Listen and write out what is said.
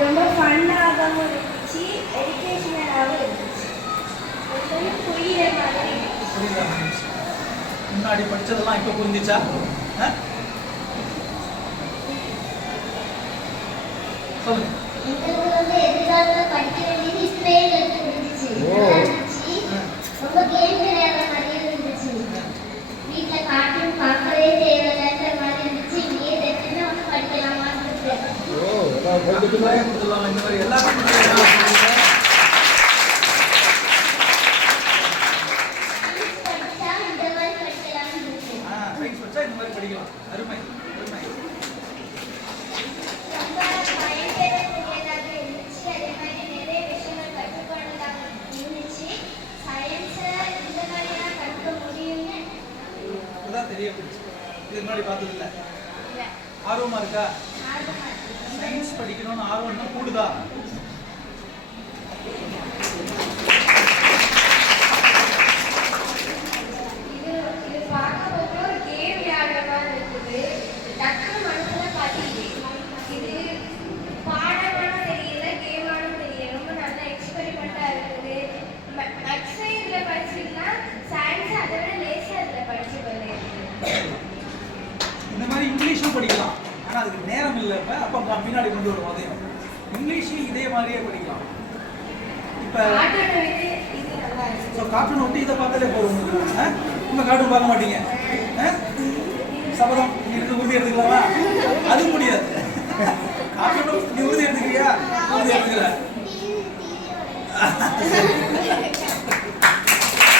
ரொம்ப ஃபன்னாகவும் இருந்துச்சு, எஜுகேஷனலாகவும் இருந்துச்சு. புரியுற மாதிரி முன்னாடி படிச்சதெல்லாம் இப்போ புரிஞ்சிச்சா? சொல்லுங்க. எதிர்காலத்தில் படிக்க வேண்டியது இப்பவே இருந்துச்சு. ரொம்ப கேம் விளையாடுற மாதிரி இருந்துச்சு. வீட்டில் கார்ட்டூன் பார்க்கவே தேவையில்லாத மாதிரி இருந்துச்சு. இங்கேயே தெரிஞ்சுன்னா வந்து படிக்கலாமா இருந்துச்சு. இந்த மாதிரி எல்லாருக்கும் அருமை அருமை. தெரியும், இதுக்கு முன்னாடி பார்த்தது இல்லை. ஆர்வமா இருக்கா? சயின்ஸ் படிக்கணும்னு ஆர்வம்னா கூடுதா? இந்த மாதிரி இங்கிலீஷும் படிக்கலாம், ஆனால் அதுக்கு நேரம் இல்லை. அப்போ பின்னாடி கொண்டு வரும். அதையும் இங்கிலீஷும் இதே மாதிரியே படிக்கலாம். இப்போ கார்ட்டூன் விட்டு இதை பார்த்தாலே போதும். இன்னும் கார்ட்டூன் பார்க்க மாட்டீங்க. சபதம் இருக்கு, உறுதி எடுத்துக்கலாமா? அது முடியாது. கார்ட்டூன் நீ உறுதி எடுத்துக்கிறியா? உறுதி எடுத்துக்கிற